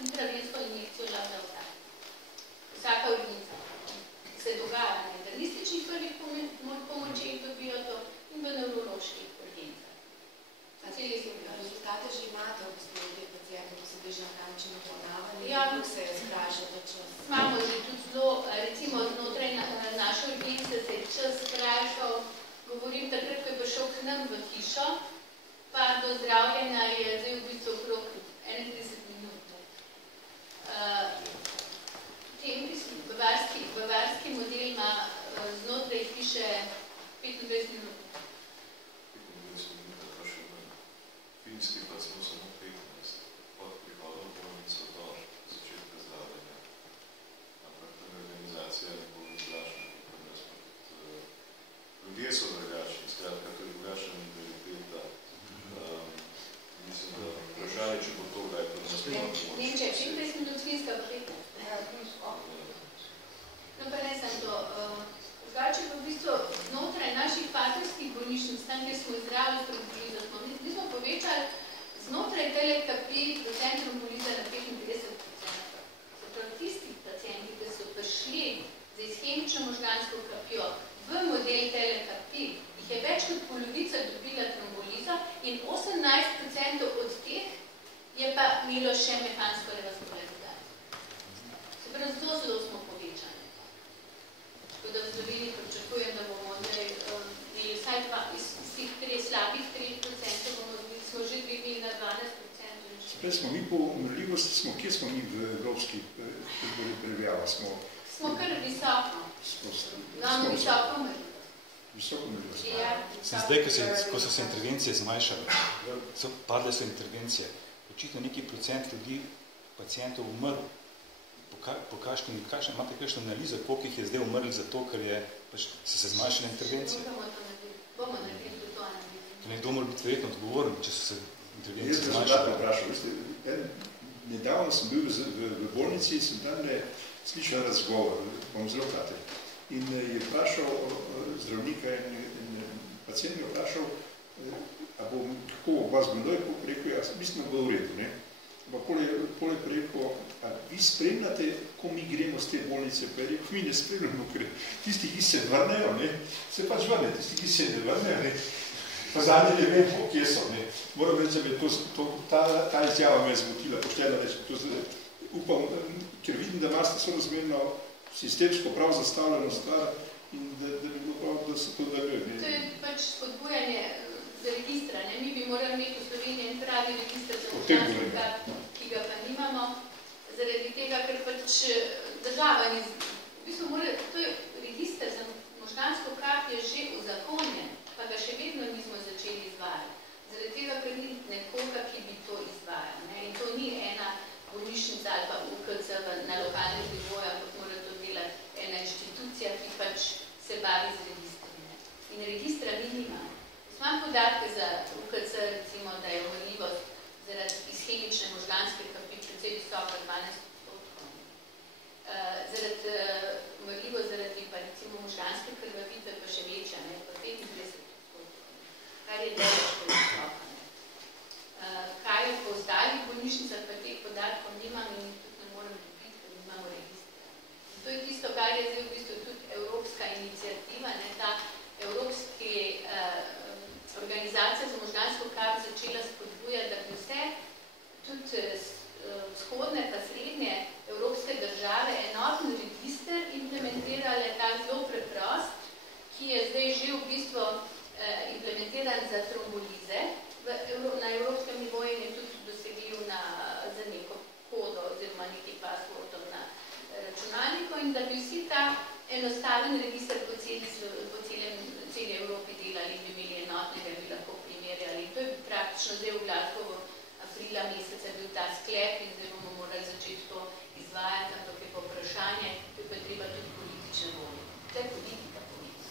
intravensko injekcijo lahko vsak. Vsaka urgenca. Se dogaja na internističnih prvih pomočeh dobijo to in v nevroloških urgencah. Rezultate že imate v bistvu ljudje pacijenti, ko se bližno natančno ponavljali, kako se je skrašal ta čas? Imamo že tudi zelo, recimo znotraj naše urgence se je čas skrašal, govorim takrat, ko je prišel k nam v hišo, pa do zdravljenja je zdaj v bistvu okrog 31 minut. Bavarski model ima znotraj hiše 25 minut. Finski pa smo samo 15, od prihoda v bolnico do začetka zdravljenja. Ampak ta organizacija je bolj drugačna. Ljudje so drugačni, skratka, to je drugačna mentaliteta. Mislim, da vprašanje, če bo to kdaj pod nas pomoč. Nemče, 15 minut finska pa 15. No pa ne sem to. Drugače pa v bistvu znotraj naših partnerskih bolnišnic, tam, kjer smo izravili trombolizo, mi smo povečali znotraj telekapij procent tromboliza na 55%. Se pravi, tisti pacijenti, ki so prišli za ishemično možgansko kapijo v model telekapij, jih je več kot polovica dobila trombolizo in 18% od teh je pa imelo še mehansko revaskularizacijo. Se pravi, zelo smo povečali. Tako da v Sloveniji pričakujem, da bomo zdaj imeli vsaj iz teh slabih 3%, smo že dvignili na 12%. Prej smo mi po umrljivosti, kje smo mi v evropski preveljava? Smo kar visoko. Imamo visoko umrljivost. Visoko umrljivost. Zdaj, ko so se intervencije zmanjšale, padle so intervencije, očitno neki procent ljudi, pacijentov umrl. Imate kakšno analizo, koliko jih je zdaj umrli zato, ker so se zmanjšale intervencije? Bomo naredili tudi to analizo. Nekdo mora biti verjetno odgovoren, če so se intervencije zmanjšale. Jaz bi vprašal. Nedavno sem bil v bolnici in sem tam slišal razgovor, bom zelo kratek. In je vprašal zdravnika in pacient je vprašal, kako bo vas gnoj, rekel, jaz mislim, da bo v redu. Pole preko, a vi spremljate, ko mi gremo z te bolnice, pa je rekel, mi ne spremljamo, ker tisti, ki se vrnejo, se pač vrne, tisti, ki se ne vrnejo, pa zadnje ne vem, kje so. Moram reči, da ta izjava me je zmotila, pošteno reči, upam, ker vidim, da imate sorazmerno sistemsko prav zastavljeno stvar in da bi bilo prav, da se to daljuje. To je pač spodbujanje za registra. Mi bi morali imeti v Sloveniji en pravi registr za možgansko kap, ki ga pa nimamo, zaradi tega, ker pač država ni... V bistvu to je registr za možgansko kap je že uzakonjen, pa ga še vedno nismo začeli izvajati. Zaradi tega, ker ni nekoga, ki bi to izvajal. In to ni ena bolnišnica ali pa UKC na lokalnih nivoju, ampak mora to delati ena inštitucija, ki pač se bavi z registri. In registra mi nimamo. Imam podatke za UKC, recimo, da je umrljivost zaradi ishemične možganske kapi precej visoka 12%. Umrljivost zaradi pa recimo možganske krvavitve pa še večja, pa 25%. Kar je delež visoka. Kaj je po ostalih bolnišnicah, pa teh podatkov nimam in tudi ne morem dobiti, ker nimamo registra. To je tisto, kar je zdaj v bistvu tudi evropska iniciativa, ta evropski organizacija za možgansko kap začela spodbujati, da bi vse, tudi vzhodne pa srednje evropske države, enoten register implementirale tak zelo preprost, ki je zdaj že v bistvu implementiran za trombolize na evropskem nivoju in je tudi dosegljiv za neko kodo oziroma neki passwordom na računalniku in da bi vsi ta enostaven register po celi Evropi delali, bi imeli enotnega, bi lahko primerjali. To je praktično zdaj v Glasgowu aprila meseca bil ta sklep in zdaj bomo morali začeti to izvajati, ampak je pa vprašanje, to je pa treba tudi politične volje. To je politika pomeni.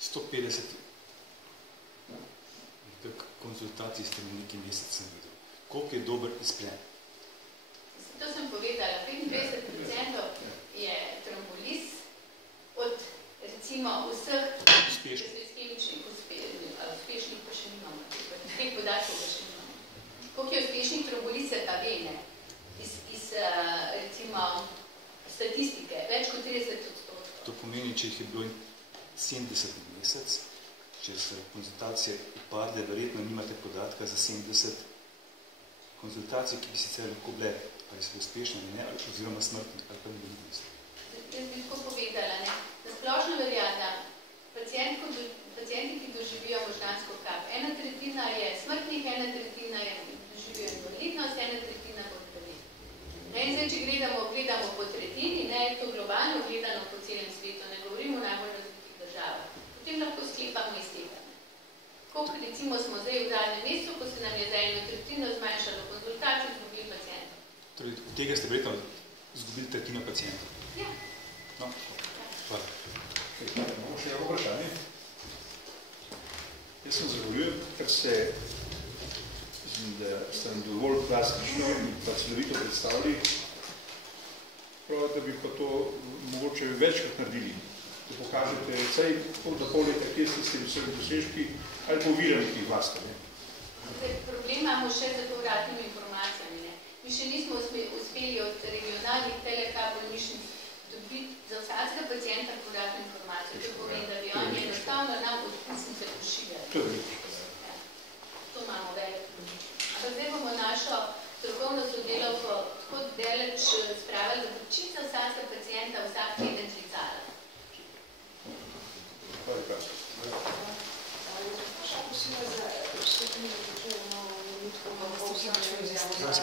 150 konzultacij ste mi nekaj mesecem videli. Koliko je dober izplen? To sem povedala. 25% je tromboliz od recimo vseh uspešnih pa še nimamo. Teh podatkov pa še nimamo. Koliko je uspešnih tromboliz se pa ve, ne? Iz statistike, več kot 30%. To pomeni, če jih je bilo 70 mesec, če so konzultacije upadle, verjetno nimate podatka za 70 konzultacij, ki bi sicer lahko bile, ali so uspešne ali ne, oziroma smrtne, ali pa ne bi bili. Jaz bi tako povedala, ne? Da splošno velja, da pacienti, ki doživijo možgansko kap, 1/3 je smrtnih, 1/3 je doživijo invalidnost, 1/3 podprednih. In zdaj, če gledamo po tretjini, ne, to globalno gledano po celem svetu, ne govorimo o najbolj razvitih državah, potem lahko sklepamo iz tega. Koliko recimo smo zdaj v zadnjem mesecu, ko se nam je za 1/3 zmanjšalo konzultacij, izgubili pacientov. Torej, od tega ste verjetno izgubili tretjino pacientov. Ja. No, hvala. Imamo še eno vprašanje. Jaz sem zahvaljujem, ker ste dovolj plastično in pa celovito predstavili, prav, da bi pa to mogoče večkrat naredili, da pokažete vsaj do pol leta, kje ste s temi vsemi dosežki ali povirali vas. Problem imamo še za povratnimi informacijami. Ne? Mi še nismo uspeli od regionalnih telekabelnišnic dobiti za vsakega pacienta povratno informacijo. To pomeni, da bi oni enostavno nam odpisnice pošiljali. Ja. To imamo velik. Ampak zdaj bomo našo strokovno sodelavko tako deleč spravili, da bo čisto vsakega pacienta vsak teden klicala. Hvala lepa. Še